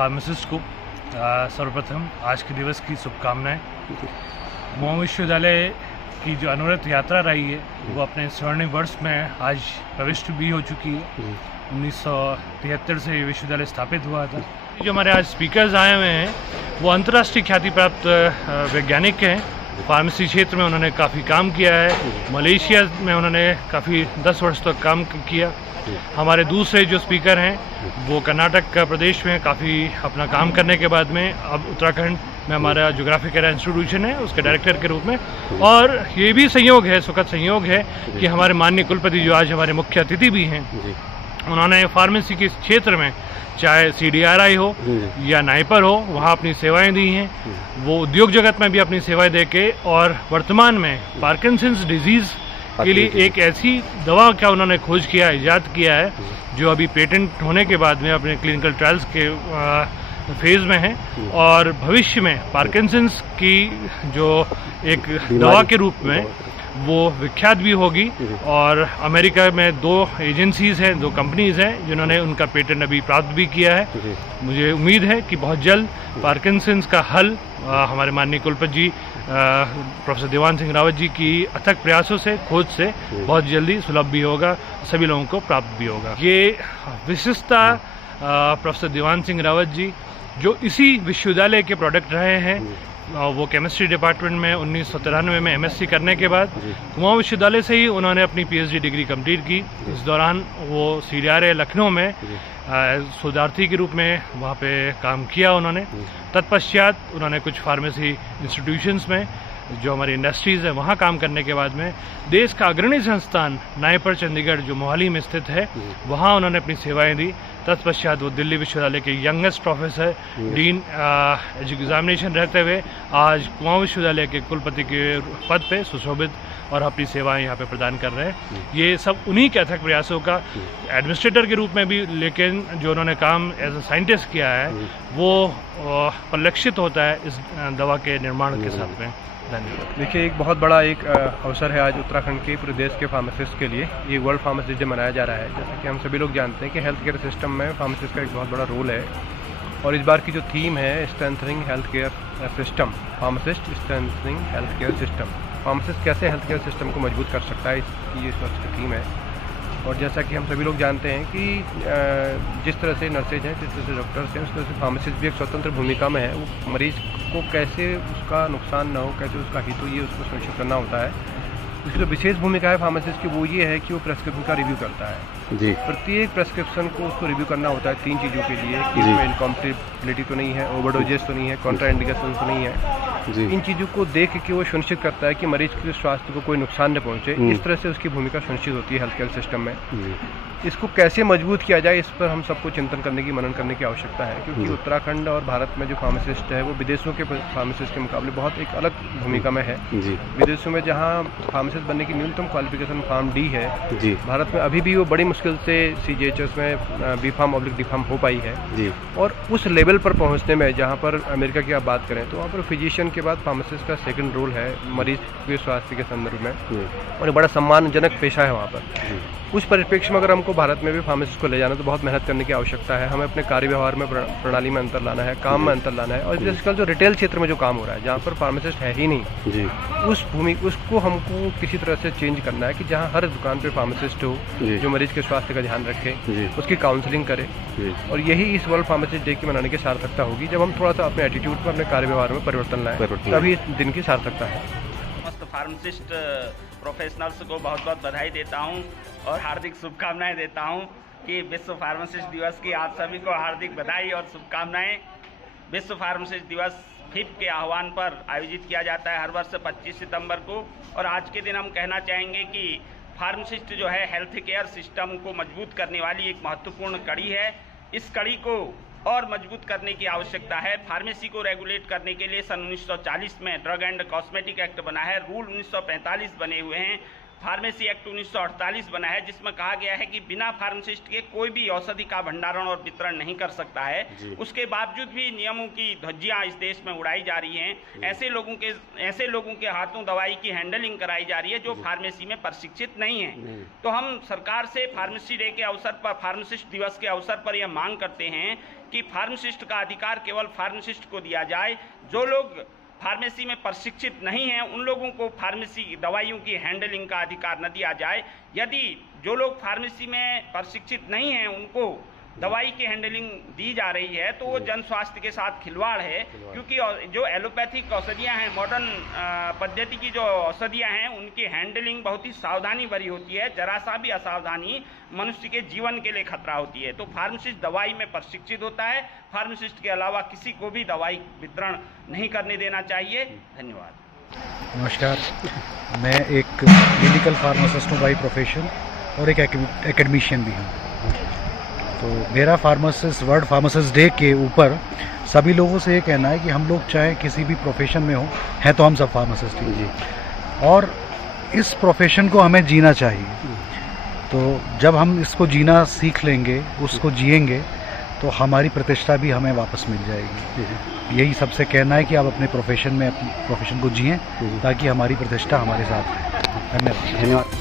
Pharmacist को सर्वप्रथम आज के दिवस की शुभकामनाएं। कुमाऊं विश्वविद्यालय की जो अनवरत यात्रा रही है वो अपने स्वर्णिम वर्ष में आज प्रविष्ट भी हो चुकी है। 1973 से ये विश्वविद्यालय स्थापित हुआ था। जो हमारे आज स्पीकर्स आए हुए हैं वो अंतर्राष्ट्रीय ख्याति प्राप्त वैज्ञानिक हैं। फार्मेसी क्षेत्र में उन्होंने काफ़ी काम किया है। मलेशिया में उन्होंने काफ़ी 10 वर्ष तक काम किया। हमारे दूसरे जो स्पीकर हैं वो कर्नाटक का प्रदेश में काफ़ी अपना काम करने के बाद में अब उत्तराखंड में हमारा ज्योग्राफिकल इंस्टीट्यूशन है उसके डायरेक्टर के रूप में। और ये भी संयोग है, सुखद संयोग है कि हमारे माननीय कुलपति जो आज हमारे मुख्य अतिथि भी हैं, उन्होंने फार्मेसी के क्षेत्र में चाहे CDRI हो या नाइपर हो वहाँ अपनी सेवाएं दी हैं। वो उद्योग जगत में भी अपनी सेवाएं देके और वर्तमान में पार्किंसंस डिजीज़ के लिए एक ऐसी दवा का उन्होंने खोज किया, इजाद किया है जो अभी पेटेंट होने के बाद में अपने क्लिनिकल ट्रायल्स के फेज़ में है और भविष्य में पार्किंसंस की जो एक दवा के रूप में वो विख्यात भी होगी। और अमेरिका में 2 एजेंसीज़ हैं, 2 कंपनीज़ हैं जिन्होंने उनका पेटेंट अभी प्राप्त भी किया है। मुझे उम्मीद है कि बहुत जल्द पार्किंसंस का हल हमारे माननीय कुलपति जी प्रोफेसर देवान सिंह रावत जी की अथक प्रयासों से, खोज से बहुत जल्दी सुलभ भी होगा, सभी लोगों को प्राप्त भी होगा। ये विशिष्टता प्रोफेसर देवान सिंह रावत जी जो इसी विश्वविद्यालय के प्रोडक्ट रहे हैं। वो केमिस्ट्री डिपार्टमेंट में 1993 में MSc करने के बाद कुमाऊं विश्वविद्यालय से ही उन्होंने अपनी PhD डिग्री कंप्लीट की। इस दौरान वो CDRI लखनऊ में शोधार्थी के रूप में वहाँ पे काम किया उन्होंने। तत्पश्चात उन्होंने कुछ फार्मेसी इंस्टीट्यूशंस में जो हमारी इंडस्ट्रीज़ है वहाँ काम करने के बाद में देश का अग्रणी संस्थान नाइपर चंडीगढ़ जो मोहाली में स्थित है वहाँ उन्होंने अपनी सेवाएं दी। तत्पश्चात वो दिल्ली विश्वविद्यालय के यंगेस्ट प्रोफेसर डीन एग्जामिनेशन रहते हुए आज कुमाऊं विश्वविद्यालय के कुलपति के पद पे सुशोभित और अपनी सेवाएं यहाँ पे प्रदान कर रहे हैं। ये सब उन्हीं के अथक प्रयासों का एडमिनिस्ट्रेटर के रूप में भी, लेकिन जो उन्होंने काम एज ए साइंटिस्ट किया है वो परिलक्षित होता है इस दवा के निर्माण के साथ में। धन्यवाद। देखिए, एक बहुत बड़ा एक अवसर है आज उत्तराखंड के पूरे देश के फार्मासिस्ट के लिए। ये वर्ल्ड फार्मासिस्ट डे मनाया जा रहा है। जैसा कि हम सभी लोग जानते हैं कि हेल्थ केयर सिस्टम में फार्मासिस्ट का एक बहुत बड़ा रोल है और इस बार की जो थीम है strengthening health care system, pharmacist strengthening health care system. Pharmacist कैसे हेल्थ केयर सिस्टम को मजबूत कर सकता है, इसकी इस वर्ष की थीम है। और जैसा कि हम सभी लोग जानते हैं कि जिस तरह से नर्सेज हैं, जिस तरह से डॉक्टर्स हैं, उस तरह से फार्मासिस्ट भी एक स्वतंत्र भूमिका में है। वो मरीज़ को कैसे उसका नुकसान ना हो, कैसे उसका हित हो, ये उसको सुनिश्चित करना होता है। उसकी जो विशेष भूमिका है फार्मासिस्ट की वो ये है कि वो प्रेस्क्रिप्शन का रिव्यू करता है जी। प्रत्येक प्रेस्क्रिप्शन को उसको रिव्यू करना होता है 3 चीज़ों के लिए कि इसमें इनकॉम्पेटिबिलिटी तो नहीं है, ओवरडोजेस तो नहीं है, कॉन्ट्राइंडिकेशन तो नहीं है जी। इन चीज़ों को देख के वो सुनिश्चित करता है कि मरीज के स्वास्थ्य को कोई नुकसान न पहुँचे। इस तरह से उसकी भूमिका सुनिश्चित होती है हेल्थ केयर सिस्टम में। इसको कैसे मजबूत किया जाए, इस पर हम सबको चिंतन करने की, मनन करने की आवश्यकता है, क्योंकि उत्तराखंड और भारत में जो फार्मासिस्ट है वो विदेशों के फार्मासिस्ट के मुकाबले बहुत एक अलग भूमिका में है जी। विदेशों में जहाँ फार्मासिस्ट बनने की न्यूनतम क्वालिफिकेशन फार्म D है जी, भारत में अभी भी वो बड़ी मुश्किल से CGHS में B.Pharm/D.Pharm हो पाई है जी। और उस लेवल पर पहुँचने में, जहाँ पर अमेरिका की आप बात करें तो वहाँ पर फिजिशियन के बाद फार्मासिस्ट का सेकेंड रोल है मरीज के स्वास्थ्य के संदर्भ में और बड़ा सम्मानजनक पेशा है वहाँ पर। उस परिप्रेक्ष्य में अगर हमको भारत में भी फार्मासिस्ट को ले जाना तो बहुत मेहनत करने की आवश्यकता है। हमें अपने कार्य व्यवहार में, प्रणाली में अंतर लाना है, काम में अंतर लाना है। और आजकल जो रिटेल क्षेत्र में जो काम हो रहा है, जहाँ पर फार्मासिस्ट है ही नहीं जी, उसको हमको किसी तरह से चेंज करना है कि जहाँ हर दुकान पे फार्मासिस्ट हो जो मरीज के स्वास्थ्य का ध्यान रखे, उसकी काउंसलिंग करे। और यही इस वर्ल्ड फार्मासिस्ट डे की मनाने की सार्थकता होगी जब हम थोड़ा सा अपने एटीट्यूड में, अपने कार्य व्यवहार में परिवर्तन लाएं, तभी इस दिन की सार्थकता है। समस्त फार्मासिस्ट प्रोफेशनल्स को बहुत बहुत बधाई देता हूं और हार्दिक शुभकामनाएं देता हूं कि विश्व फार्मासिस्ट दिवस की आप सभी को हार्दिक बधाई और शुभकामनाएं। विश्व फार्मासिस्ट दिवस FIP के आह्वान पर आयोजित किया जाता है हर वर्ष 25 सितंबर को। और आज के दिन हम कहना चाहेंगे कि फार्मासिस्ट जो है हेल्थ केयर सिस्टम को मजबूत करने वाली एक महत्वपूर्ण कड़ी है। इस कड़ी को और मजबूत करने की आवश्यकता है। फार्मेसी को रेगुलेट करने के लिए सन 1940 में ड्रग एंड कॉस्मेटिक एक्ट बना है, रूल 1945 बने हुए हैं। फार्मेसी एक्ट 1948 बना है, जिसमें कहा गया है कि बिना फार्मासिस्ट के कोई भी औषधि का भंडारण और वितरण नहीं कर सकता है। उसके बावजूद भी नियमों की धज्जियां इस देश में उड़ाई जा रही हैं। ऐसे लोगों के हाथों दवाई की हैंडलिंग कराई जा रही है जो फार्मेसी में प्रशिक्षित नहीं है। तो हम सरकार से फार्मेसी डे के अवसर पर, फार्मासिस्ट दिवस के अवसर पर यह मांग करते हैं कि फार्मासिस्ट का अधिकार केवल फार्मासिस्ट को दिया जाए। जो लोग फार्मेसी में प्रशिक्षित नहीं हैं उन लोगों को फार्मेसी दवाइयों की हैंडलिंग का अधिकार न दिया जाए। यदि जो लोग फार्मेसी में प्रशिक्षित नहीं हैं उनको दवाई की हैंडलिंग दी जा रही है तो वो जन स्वास्थ्य के साथ खिलवाड़ है, क्योंकि जो एलोपैथिक औषधियाँ हैं, मॉडर्न पद्धति की जो औषधियाँ हैं, उनकी हैंडलिंग बहुत ही सावधानी भरी होती है। जरा सा भी असावधानी मनुष्य के जीवन के लिए खतरा होती है। तो फार्मासिस्ट दवाई में प्रशिक्षित होता है, फार्मासिस्ट के अलावा किसी को भी दवाई वितरण नहीं करने देना चाहिए। धन्यवाद। नमस्कार, मैं एक क्लिनिकल फार्मासिस्ट हूँ बाई प्रोफेशन और एक एकेडमिशियन भी हूँ। तो मेरा फार्मासिस्ट वर्ल्ड फार्मासिस्ट डे के ऊपर सभी लोगों से ये कहना है कि हम लोग चाहे किसी भी प्रोफेशन में हो, हैं तो हम सब फार्मासिस्ट ही जी, और इस प्रोफेशन को हमें जीना चाहिए। तो जब हम इसको जीना सीख लेंगे, उसको जिएंगे, तो हमारी प्रतिष्ठा भी हमें वापस मिल जाएगी। यही सबसे कहना है कि आप अपने प्रोफेशन में अपने प्रोफेशन को जिएं ताकि हमारी प्रतिष्ठा हमारे साथ रहे। धन्यवाद।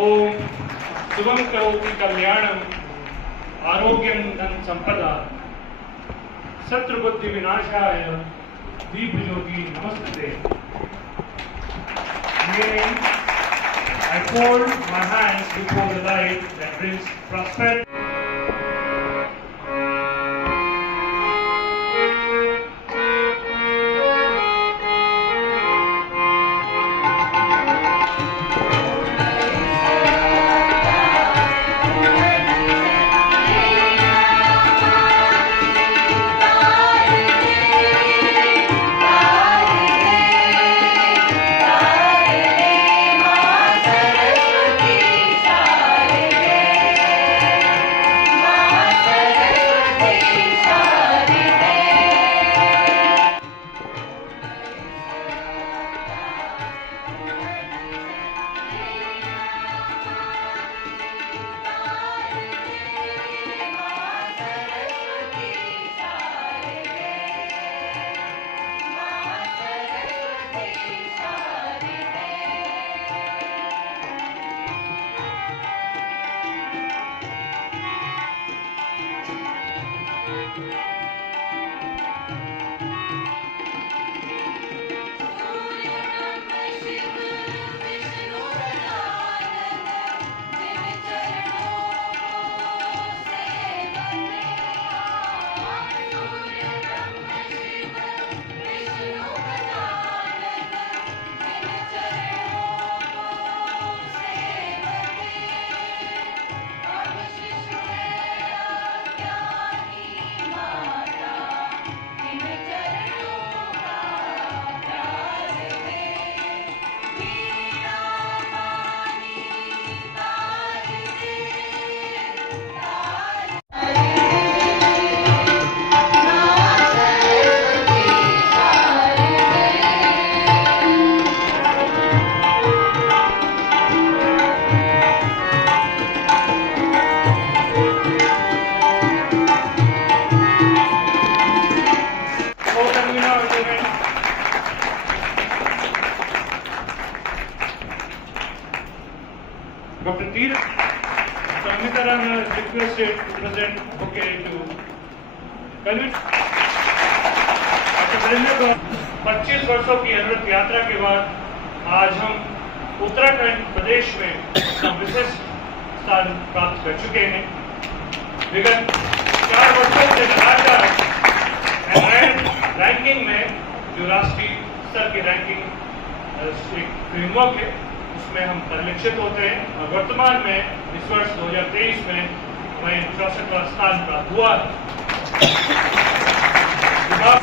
ओम शुभम करोति कल्याणम आरोग्यम धन संपदा शत्रु बुद्धि विनाशाय दीप ज्योति नमस्ते। I fold my hands before the light that brings prosperity. Dr. Tir Samitaran is requested to present bouquet to Kalvit. After 25 वर्षों की अनुरत यात्रा के बाद आज हम उत्तराखंड प्रदेश में अपना विशिष्ट स्थान प्राप्त कर चुके हैं। विगत 4 वर्षों से लगातार रैंकिंग में जो राष्ट्रीय स्तर की रैंकिंग एक फ्रेमवर्क है, उसमें हम परिलक्षित होते हैं और वर्तमान में इस वर्ष 2023 में हमें 64वां स्थान प्राप्त हुआ है।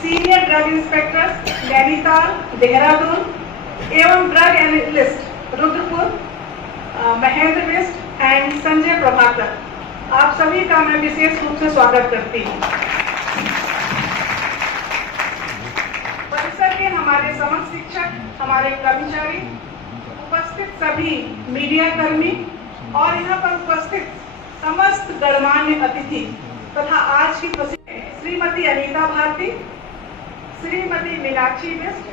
Senior drug inspector Nainital, Dehradun एवं drug analyst Rudrapur, Mahendra Bisht and Sanjay Prabhakar, आप सभी का मैं विशेष रूप से स्वागत करती हूँ। परिसर के हमारे समस्त शिक्षक, हमारे कर्मचारी, उपस्थित सभी मीडिया कर्मी और यहाँ पर उपस्थित समस्त गणमान्य अतिथि तथा आज की प्रसिद्ध श्रीमती अनीता भारती, श्रीमती मीनाक्षी बिष्ट,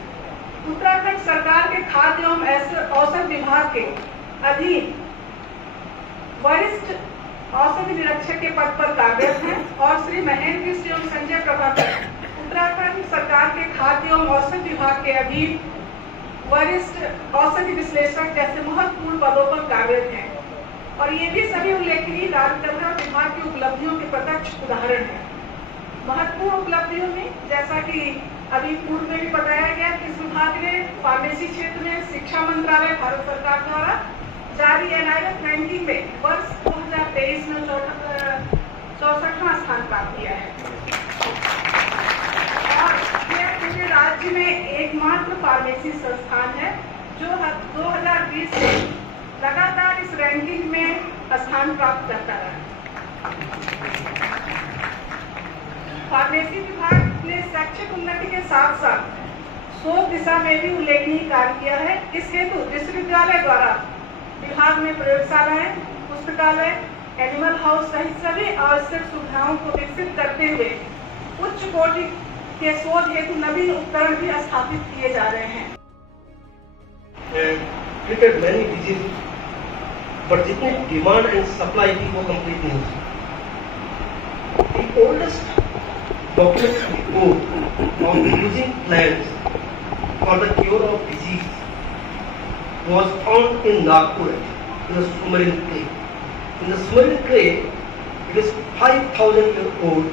उत्तराखंड सरकार के खाद्य एवं औषध विभाग के अधीन वरिष्ठ औषधि निरीक्षक के पद पर कार्यरत हैं, और श्री महेंद्र बिष्ट एवं संजय प्रभाकर उत्तराखंड सरकार के खाद्य एवं औषध विभाग के अधीन वरिष्ठ औषधि विश्लेषक जैसे महत्वपूर्ण पदों पर कार्यरत हैं। और ये भी सभी उल्लेखनीय राज्य विभाग की उपलब्धियों के प्रत्यक्ष उदाहरण हैं। महत्वपूर्ण उपलब्धियों में जैसा कि अभी पूर्व में भी बताया गया कि इस विभाग ने फार्मेसी क्षेत्र में शिक्षा मंत्रालय भारत सरकार द्वारा जारी NIRF रैंकिंग में वर्ष 2023 में 64वां स्थान प्राप्त किया है। और यह पूरे राज्य में एकमात्र फार्मेसी संस्थान है जो 2020 से लगातार इस रैंकिंग में स्थान प्राप्त करता रहा। फार्मेसी विभाग ने शैक्षिक उन्नति के साथ साथ शोध दिशा में भी उल्लेखनीय कार्य किया है। इस हेतु विश्वविद्यालय द्वारा विभाग में प्रयोगशालाएं, पुस्तकालय, एनिमल हाउस सहित सभी आवश्यक सुविधाओं को विकसित करते हुए उच्च कोटि के शोध हेतु नवीन उपकरण भी स्थापित किए जा रहे हैं। Treated many diseases, but जितनी डिमांड एंड सप्लाई थी वो कंप्लीट नहीं थी। The oldest documented report of using plants for the cure of disease was found in Nagpur in the Sumerian clay. In the Sumerian clay, it is 5,000 years old.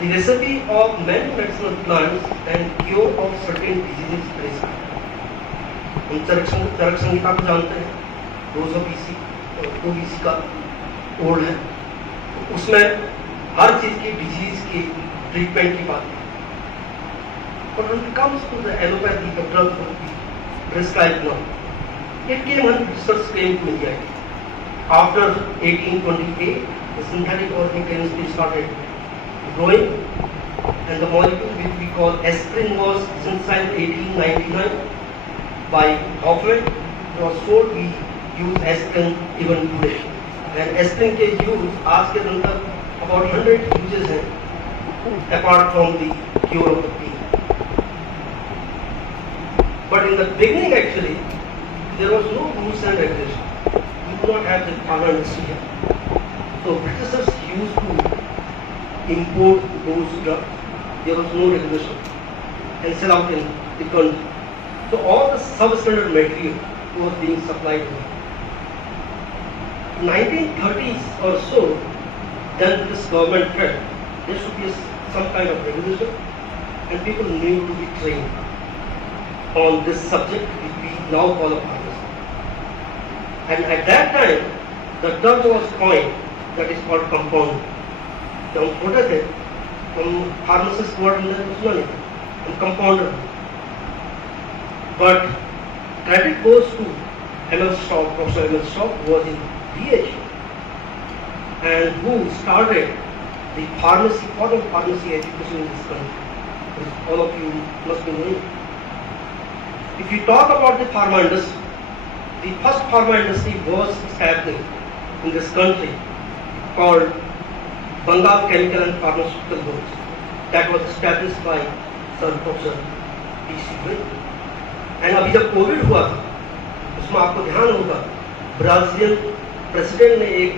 The recipe of many medicinal plants and cure of certain diseases is present. हम चरक संहिता को जानते हैं, 200 BC का old है। उसमें हर चीज की disease की ट्रीटमेंट की बात है। But when it comes to the allopathy, the drug therapy prescribed now, it came under research claim to India. After 1828, the synthetic organic chemistry started growing, and the molecule which we call aspirin was synthesized in 1899 by Hoffman. It was told we use aspirin even today. And aspirin के use आज के दिन तक about 100 uses हैं, apart from the cure of the pain. But in the beginning, actually, there was no rules and regulations. We do not have the pharma industry here. So Britishers used to import those drugs. There was no regulation and sell out in the country. So all the substandard material was being supplied. In 1930s or so, then this government felt there should be some kind of regulation, and people need to be trained on this subject which we now call a pharmacy. And at that time, the term was coined that is called compound. तो हम छोटे थे, हम pharmacist word में सुना नहीं, हम compounder. But credit goes to M.L. Shaw, Professor M.L. Shaw, who was in BH and who started the pharmacy, modern pharmacy education in this country, which all of you must be knowing. If you talk about the pharma industry, the first pharma industry was established in this country called Bengal Chemical and Pharmaceutical Board. That was established by Sir Professor P.C. Will. And अभी जब Covid हुआ था, उसमें आपको ध्यान होगा, Brazilian president ने एक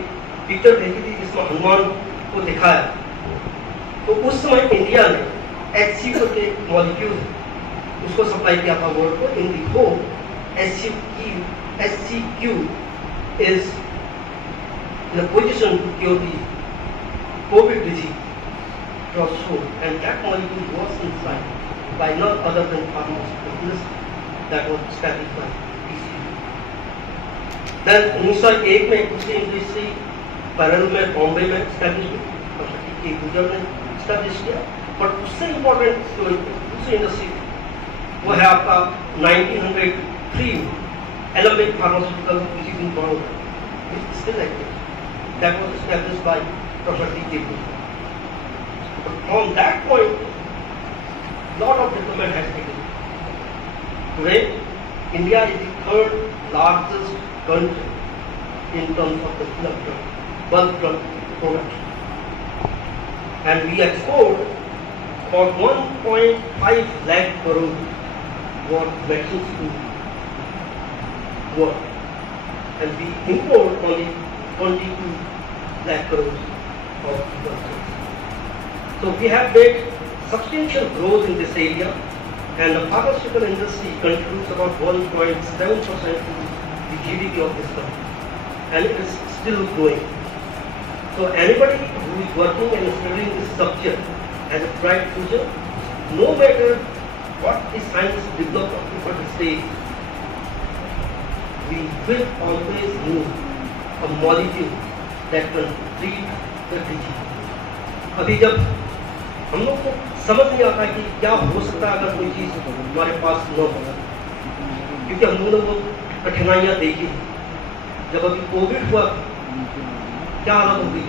पिक्चर देखी थी जिसमें हनुमान को दिखाया। तो उस समय इंडिया ने HCQ के मॉलिक्यूल उसको सप्लाई किया था वर्ल्ड को। In the hope HCQ is in a position to cure the COVID disease. It was shown, and that molecule was inside by none other than pharmaceutical industry. that was established by PCB. Then 1901 में दूसरी industry parallel में बॉम्बे में established हुई, property के गुजर ने established किया. But उससे इम्पोर्टेंट दूसरी इंडस्ट्री वो है आपका 1903 में Alembic Pharmaceutical which is in Baroda, which is still active. That was established by Professor D.K. Gupta. But from that point, lot of development has taken place. Today, India is the third largest country in terms of the bulk drug production. And we export for 1.5 lakh crore worth medicines to world. And we import only 22 lakh crore of drugs. So we have made substantial growth in this area, and the pharmaceutical industry contributes about 1.7% to the GDP of this country, and it is still growing. So anybody who is working and studying this subject has a bright future, no matter what the science develops at what stage, we will always use a molecule that can treat the disease. अभी जब हम लोग को समझ नहीं आता कि क्या हो सकता है अगर कोई चीज़ हमारे पास न हो, क्योंकि हम लोगों ने वो कठिनाइयाँ देखी. जब अभी कोविड हुआ क्या हालत हो गई,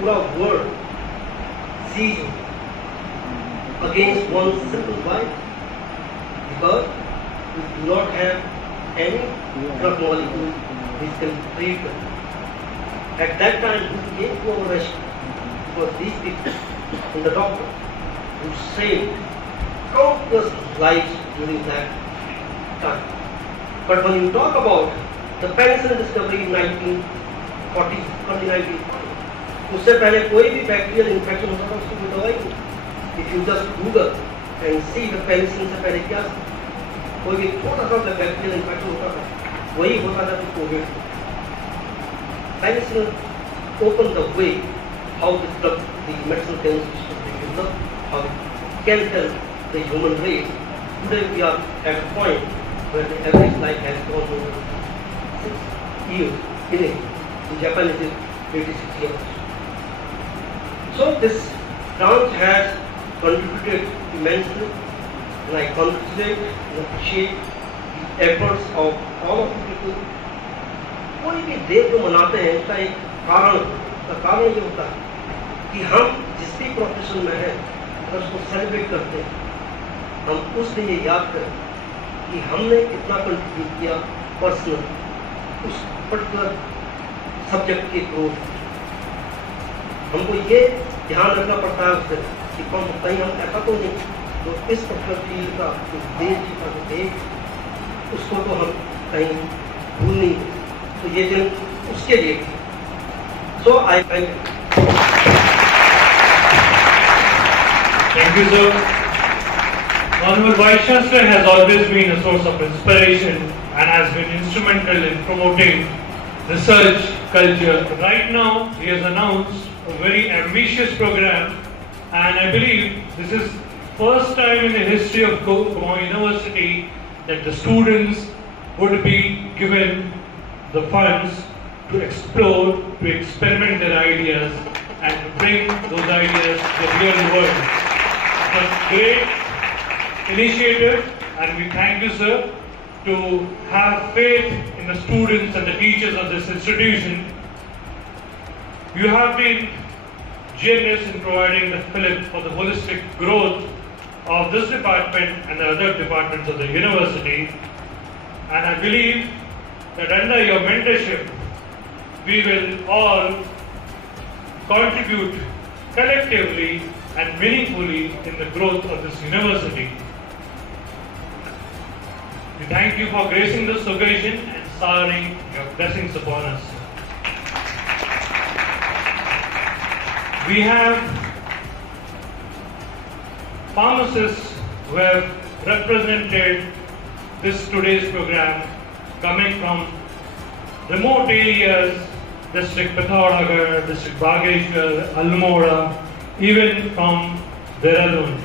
पूरा world sees against one simple white because we do not have any drug molecule which can treat them. At that time, we came to our rescue because these people and the doctor who saved countless lives during that time. But when you talk about the penicillin discovery in 1940, early 1940, उससे पहले कोई भी bacterial infection होता था उसको कोई दवाई नहीं. If you just Google and see the penicillin से पहले क्या कोई भी छोटा सा बैक्टीरियल इन्फेक्शन होता था वही होता था कि Covid. Penicillin opened the way how the medicinal chemistry should be developed, how it can help the human race. Today we are at a point where the average life has gone over 6 years in India. In Japan it is 86 years. So this branch has contributed immensely, and I congratulate and appreciate the efforts of all of the people. कोई भी day को मनाते हैं उसका एक कारण ये होता है कि हम जिस भी प्रोफेशन में हैं अगर उसको सेलिब्रेट करते हैं, हम उस दिन ये याद करें कि हमने कितना कंट्रीब्यूट किया पर्सनल उस पर्टिकुलर सब्जेक्ट के ग्रोथ. हमको ये ध्यान रखना पड़ता है उससे कि कहीं हम ऐसा तो नहीं तो इस पर्टिकुलर फील्ड का देश का देश उसको तो हम कहीं भूल नहीं. तो ये दिन उसके लिए. So I thank you. Thank you, sir. Honorable Vice Chancellor has always been a source of inspiration and has been instrumental in promoting research culture. Right now, he has announced a very ambitious program, and I believe this is first time in the history of Kumaon University that the students would be given the funds to explore, to experiment their ideas and to bring those ideas to the real world. It's a great initiative and we thank you, sir, to have faith in the students and the teachers of this institution. You have been generous in providing the fillip for the holistic growth of this department and the other departments of the university, and I believe that under your mentorship, we will all contribute collectively and meaningfully in the growth of this university. We thank you for gracing this occasion and showering your blessings upon us. We have pharmacists who have represented this today's program coming from remote areas, District Pithoragarh, District Bageshwar, Almora, even from Dehradun.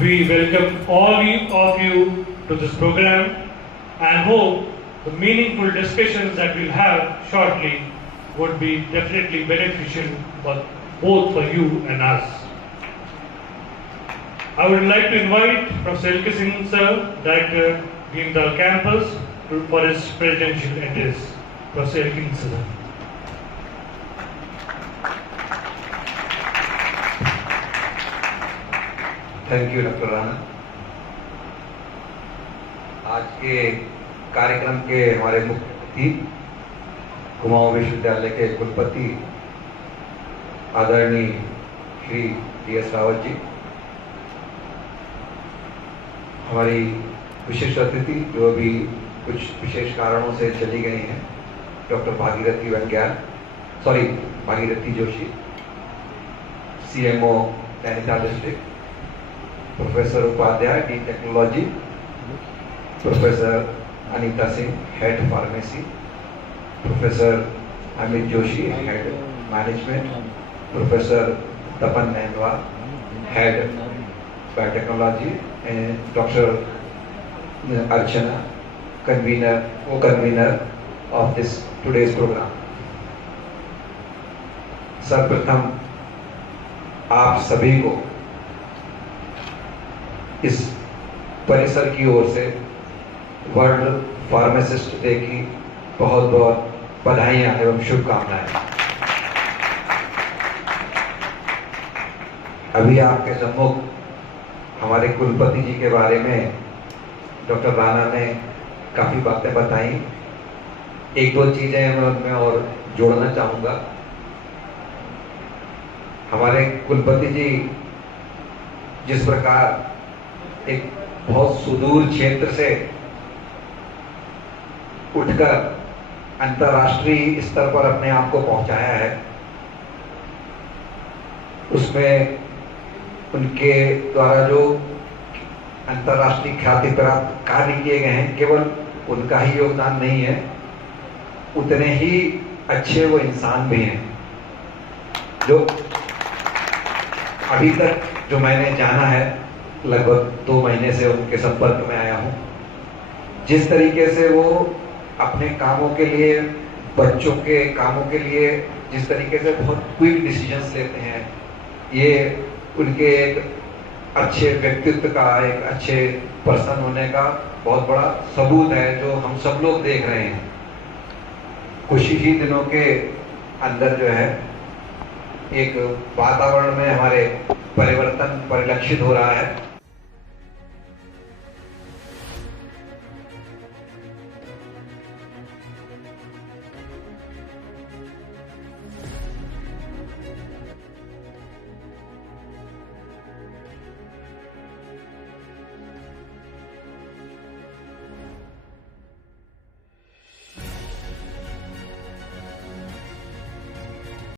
We welcome all of you to this program and hope the meaningful discussions that we'll have shortly would be definitely beneficial for both for you and us. I would like to invite Professor L.K. Singh Sir, Director, Deendal Campus, for his presidential address. Professor L.K. Singh Sir. Thank you doctor Rana. आज के कार्यक्रम के हमारे मुख्य अतिथि कुमाऊं विश्वविद्यालय के कुलपति आदरणीय श्री डी.एस. रावत जी, हमारी विशिष्ट अतिथि जो अभी कुछ विशेष कारणों से चली गई हैं, doctor Bhagirathi Joshi, CMO Nainital district, professor Upadhyay dean technology, professor Anita Singh head pharmacy, professor Amit Joshi head management, professor Tapan Nainwa head biotechnology, and doctor Archana co-convener of this today's program. सर्वप्रथम आप सभी को इस परिसर की ओर से वर्ल्ड फार्मासिस्ट डे की बहुत बहुत बधाइयां एवं शुभकामनाएं। अभी आपके सम्मुख हमारे कुलपति जी के बारे में डॉक्टर राणा ने काफ़ी बातें बताई। एक दो चीज़ें मैं उनमें और जोड़ना चाहूँगा। हमारे कुलपति जी जिस प्रकार एक बहुत सुदूर क्षेत्र से उठकर अंतर्राष्ट्रीय स्तर पर अपने आप को पहुंचाया है, उसमें उनके द्वारा जो अंतर्राष्ट्रीय ख्याति प्राप्त कार्य किए गए हैं, केवल उनका ही योगदान नहीं है, उतने ही अच्छे वो इंसान भी हैं। जो अभी तक जो मैंने जाना है, लगभग 2 महीने से उनके संपर्क में आया हूँ, जिस तरीके से वो अपने कामों के लिए, बच्चों के कामों के लिए जिस तरीके से बहुत क्विक डिसीजंस लेते हैं, ये उनके एक अच्छे व्यक्तित्व का, एक अच्छे पर्सन होने का बहुत बड़ा सबूत है, जो हम सब लोग देख रहे हैं। कुछ ही दिनों के अंदर जो है एक वातावरण में हमारे परिवर्तन परिलक्षित हो रहा है।